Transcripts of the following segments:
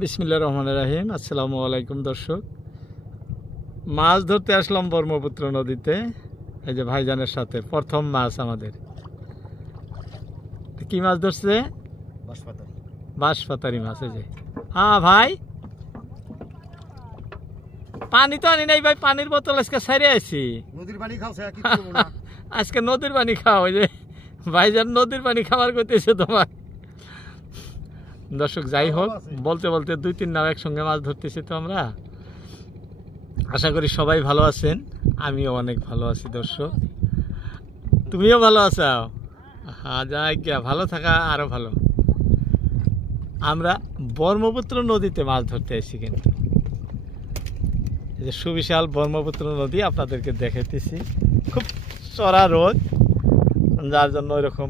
বিসমিল্লাহির রহমানির রহিম। আসসালামু আলাইকুম দর্শক, মাছ ধরতে আসলাম ব্রহ্মপুত্র নদীতে। এই যে ভাইজানের সাথে প্রথম মাছ আমাদের। কি মাছ ধরছে? বাঁশপাতারি মাছ। এই যে হ্যাঁ ভাই, পানি তো আনি নাই ভাই, পানির বোতল আজকে ছাড়িয়ে আছি। নদীর পানি খাও আজকে নদীর পানি খাও। ওই যে ভাইজান নদীর পানি খাবার করতেছে তোমার। দর্শক যাই হোক, বলতে বলতে 2-3 নাও একসঙ্গে মাছ ধরতেছি তো আমরা। আশা করি সবাই ভালো আছেন, আমিও অনেক ভালো আছি। দর্শক তুমিও ভালো আছো? হ্যাঁ, যাই গিয়া ভালো থাকা আরো ভালো। আমরা ব্রহ্মপুত্র নদীতে মাছ ধরতে আসছি, কিন্তু এই যে সুবিশাল ব্রহ্মপুত্র নদী আপনাদেরকে দেখাইতেছি। খুব চড়া রোদ, যার জন্য ওইরকম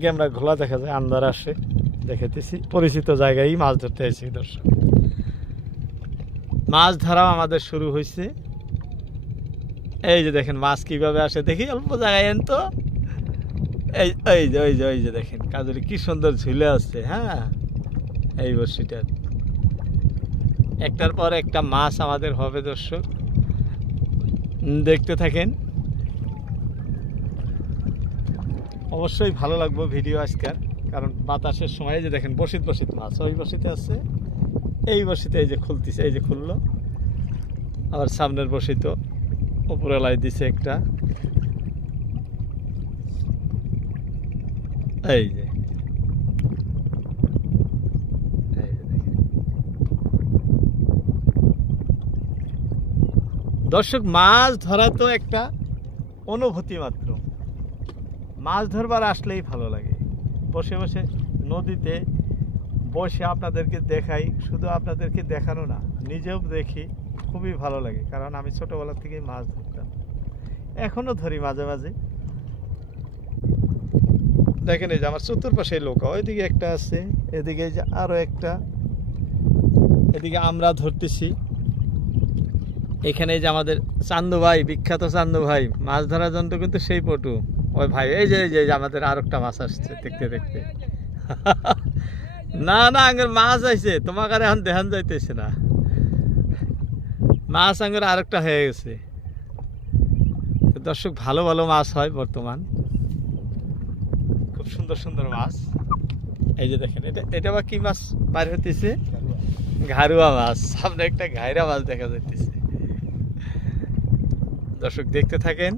ক্যামেরা ঘোলা দেখা যায়, আন্দার আসে। দেখাইতেছি পরিচিত জায়গায় মাছ ধরতে আসছি। দর্শক মাছ ধরাও আমাদের শুরু হয়েছে। এই যে দেখেন মাছ কিভাবে আসে, দেখি অল্প জায়গায় এন তো। এই এই যে ওই যে ওই যে দেখেন কাজলি কি সুন্দর ঝুলে আসছে। হ্যাঁ, এই বড়শিটার একটার পর একটা মাছ আমাদের হবে। দর্শক দেখতে থাকেন, অবশ্যই ভালো লাগবে ভিডিও আজকের। কারণ বাতাসের সময় যে দেখেন বসিত বসিত মাছ, ওই বসিতে আছে, এই বসিতে এই যে খুলতেছে, এই যে খুললো। আবার সামনের বসিত উপরে লাই দিছে একটা। এই যে দর্শক, মাছ ধরা তো একটা অনুভূতি মাত্র। মাছ ধরবার আসলেই ভালো লাগে। বসে বসে নদীতে বসে আপনাদেরকে দেখাই, শুধু আপনাদেরকে দেখানো না, নিজেও দেখি, খুবই ভালো লাগে। কারণ আমি ছোটবেলা থেকেই মাছ ধরতাম, এখনো ধরি মাঝে মাঝে। দেখেন এই যে আমার চতুর্পাশে নৌকা, ওইদিকে একটা আছে, এদিকে যে আরো একটা, এদিকে আমরা ধরতেছি। এখানে যে আমাদের চান্দু ভাই, বিখ্যাত চান্দু ভাই, মাছ ধরার জন্য কিন্তু সেই পটু। ওই ভাই এই যে আমাদের আর একটা মাছ আসছে দেখতে দেখতে। না না, আঙ্গের মাছ আইছে, তোমাকে আর এখন দেখান যাইতেছে না। মাছ আঙ্গের আরেকটা হয়ে গেছে। দর্শক ভালো ভালো মাছ হয় বর্তমান, খুব সুন্দর সুন্দর মাছ। এই যে দেখেন এটা বা কি মাছ বাইর হইতেছে? ঘারুয়া মাছ। সামনে একটা ঘাইরা মাছ দেখা যাইতেছে। দর্শক দেখতে থাকেন,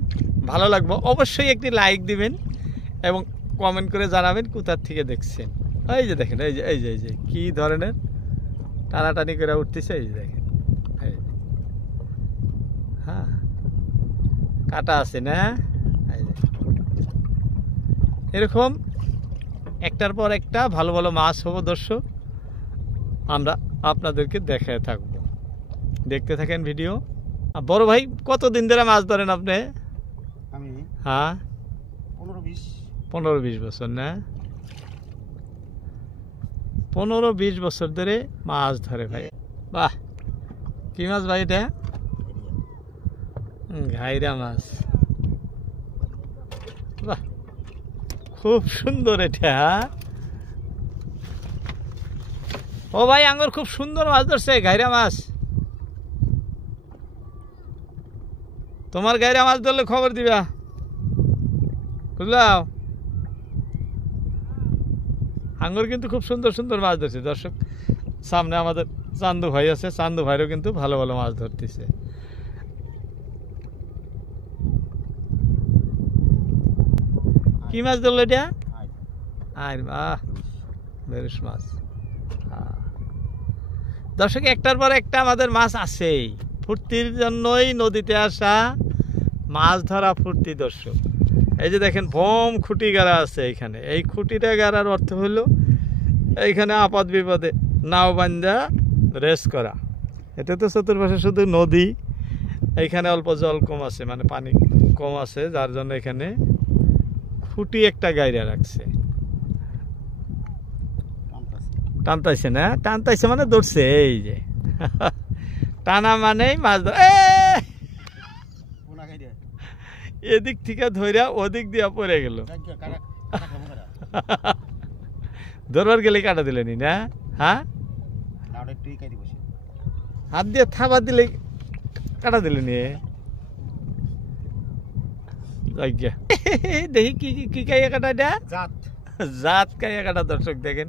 ভালো লাগবে। অবশ্যই একটি লাইক দিবেন এবং কমেন্ট করে জানাবেন কোথার থেকে দেখছেন। এই যে দেখেন এই যে এই যে এই যে কি ধরনের টানাটানি করে উঠতেছে। এই যে দেখেন, হ্যাঁ কাটা আছে না? এই যে এরকম একটার পর একটা ভালো ভালো মাছ হবো। দর্শক আমরা আপনাদেরকে দেখায় থাকবো, দেখতে থাকেন ভিডিও। বড় ভাই, কতদিন ধরে মাছ ধরেন আপনি? আমি হ্যাঁ 15-20 বছর না? 15-20 বছর ধরে মাছ ধরে ভাই। বাহ, কি মাছ ভাই এটা? ঘাইরা মাছ। বাহ, খুব সুন্দর এটা। ও ভাই, আঙ্গুর খুব সুন্দর মাছ ধরছে, ঘাইরা মাছ। তোমার গাইরা মাছ ধরলে খবর দিবা, বুঝলাম। আঙ্গুর কিন্তু খুব সুন্দর সুন্দর মাছ ধরছে। দর্শক সামনে আমাদের চান্দু ভাই আছে, চান্দু ভাইরও কিন্তু ভালো ভালো মাছ ধরতেছে। কি মাছ ধরলো এটা? আইর, বাহ, বেরুস মাছ। দর্শক একটার পর একটা আমাদের মাছ আছেই। ফুর্তির জন্যই নদীতে আসা, মাছ ধরা ফুর্তি। দর্শক এই যে দেখেন ভোম খুঁটি গাড়া আছে এইখানে। এই খুঁটিটা গাড়ার অর্থ হলো এইখানে আপাত বিপদে নাও বান্ধা রেস করা। এটা তো চতুর্পাশে শুধু নদী, এইখানে অল্প জল কম আছে, মানে পানি কম আছে, যার জন্য এখানে খুঁটি একটা গাইরা রাখছে। টানতাইছে না? টানতাইছে মানে ধরছে। এই যে টানা মানেই মাছ ধরা। এদিক থেকে ধইরা ওদিক দিয়া পড়ে গেল। ধরবার গেলে কাটা দিলেনি না? হ্যাঁ, নাড়ে একটু ইকাই দিবসে হাত দিয়ে থাবা দিলে কাটা দিলে নিয়ে আজ্ঞা দেখি কি কি কাইয়া কাটা এটা জাত জাত কাইয়া কাটা দর্শক দেখেন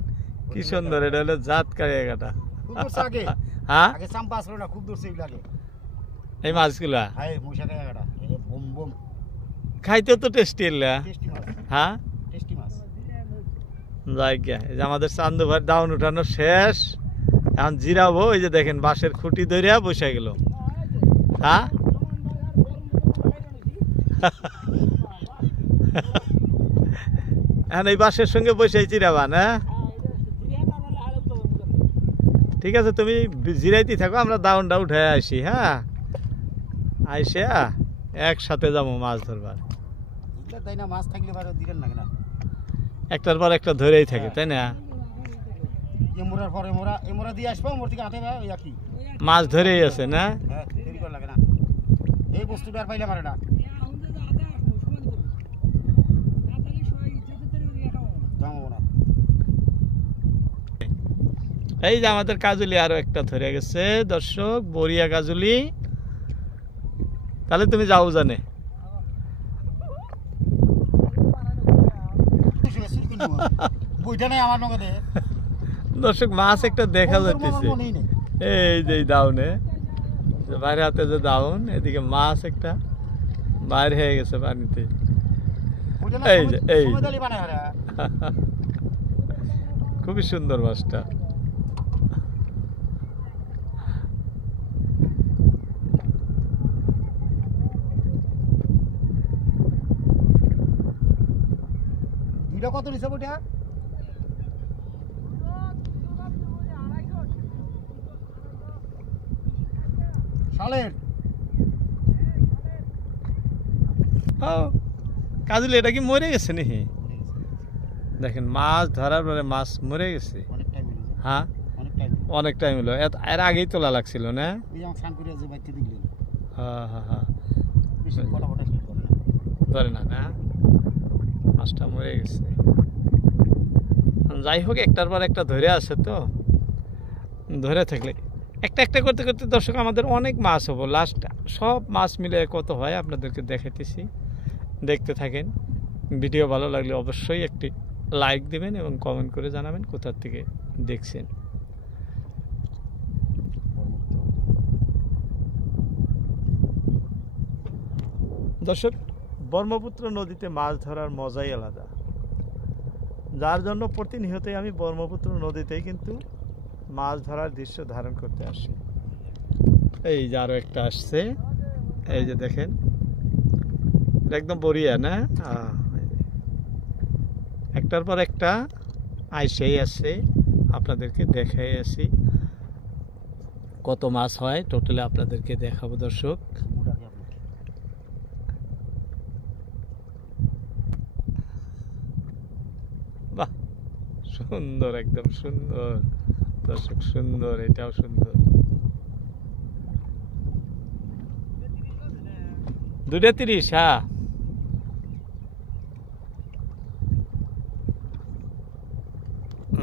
কি সুন্দর এটা হলো জাত কাইয়া কাটা খুব দূর আগে হ্যাঁ আগে চাম্পা আসলো না খুব দূর সেই লাগে এই মাছগুলা হাই মুশা কায়া কাটা এ বম বম খাইতেও তো টেস্টি এলা টেস্টি মাছ হ্যাঁ টেস্টি মাছ যাই গিয়া এই যে আমাদের চান্দু ভাই ডাউন উঠানো শেষ এখন জিরাবো এই যে দেখেন বাঁশের খুঁটি ধরিয়া বসে গেল হ্যাঁ এখন এই বাঁশের সঙ্গে বসে জিরাবা না ঠিক আছে তুমি জিরাইতে থাকো আমরা দাউনটা উঠে আসি হ্যাঁ আইসে একসাথে যাবো মাছ ধরবার এটা তাই না মাছ থাকলে বারে দিলেন না কেন একটার পর একটা ধরেই থাকে তাই না এমুরার পর এমুরা দিয়ে আসবো মোর থেকে হাতে ইয়া কি মাছ ধরেই আছে না হ্যাঁ দেরি করা লাগে না এই বস্তুটা আর পাইলে পারে না যাবো না এই যে আমাদের কাজুলি আরো একটা ধরে গেছে দর্শক বরিয়া কাজুলি তাহলে তুমি যাও জানে বইটা নাই আমার নগদে দর্শক মাছ একটা দেখা যাচ্ছে মনেই নেই এই যে দাউনে বাইরে হাতে যে দাউন এদিকে মাছ একটা বাইরে হয়ে গেছে পানিতে বইটা না এই যে, এই যে। সমদালি বানায় ওরা খুবই সুন্দর মাছটা দুইটা কত নিছে বইটা শালের ও কাজুলি এটা কি মরে গেছে নাকি দেখেন মাছ ধরার পরে মাছ মরে গেছে অনেক টাইম হলো হ্যাঁ অনেক টাইম অনেক টাইম হলো এর আগেই তোলা লাগছিল না ওই যেমন স্নান করে যে বাইতে দিলেন হ্যাঁ হ্যাঁ হ্যাঁ বেশি ফটাফটা শুরু করে না ধরে না না মাছটা মরে গেছে যাই হোক একটার পর একটা ধরে আছে তো ধরে থাকলে একটা একটা করতে করতে দর্শক আমাদের অনেক মাছ হবো লাস্ট সব মাছ মিলে কত হয় আপনাদেরকে দেখাইতেছি দেখতে থাকেন ভিডিও ভালো লাগলে অবশ্যই একটি লাইক দিবেন এবং কমেন্ট করে জানাবেন কোথা থেকে দেখছেন দর্শক ব্রহ্মপুত্র নদীতে মাছ ধরার মজাই আলাদা যার জন্য প্রতিনিয়তই আমি ব্রহ্মপুত্র নদীতেই কিন্তু মাছ ধরার দৃশ্য ধারণ করতে আসি এই যে আরো একটা আসছে এই যে দেখেন একদম বড়িয়া না একটার পর একটা আইসেই আছে আপনাদেরকে দেখাই আসি কত মাছ হয় টোটালে আপনাদেরকে দেখাবো দর্শক মুড়াকে আপনি বাহ সুন্দর একদম সুন্দর দর্শক সুন্দর এটাও সুন্দর 2:30 হ্যাঁ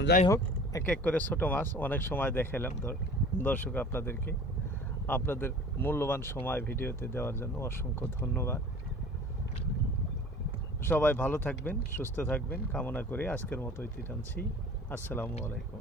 যাই হোক এক এক করে ছোট মাছ অনেক সময় দেখালাম দর্শক আপনাদেরকে আপনাদের মূল্যবান সময় ভিডিওতে দেওয়ার জন্য অসংখ্য ধন্যবাদ সবাই ভালো থাকবেন সুস্থ থাকবেন কামনা করে আজকের মতো ইতি টানছি আসসালামু আলাইকুম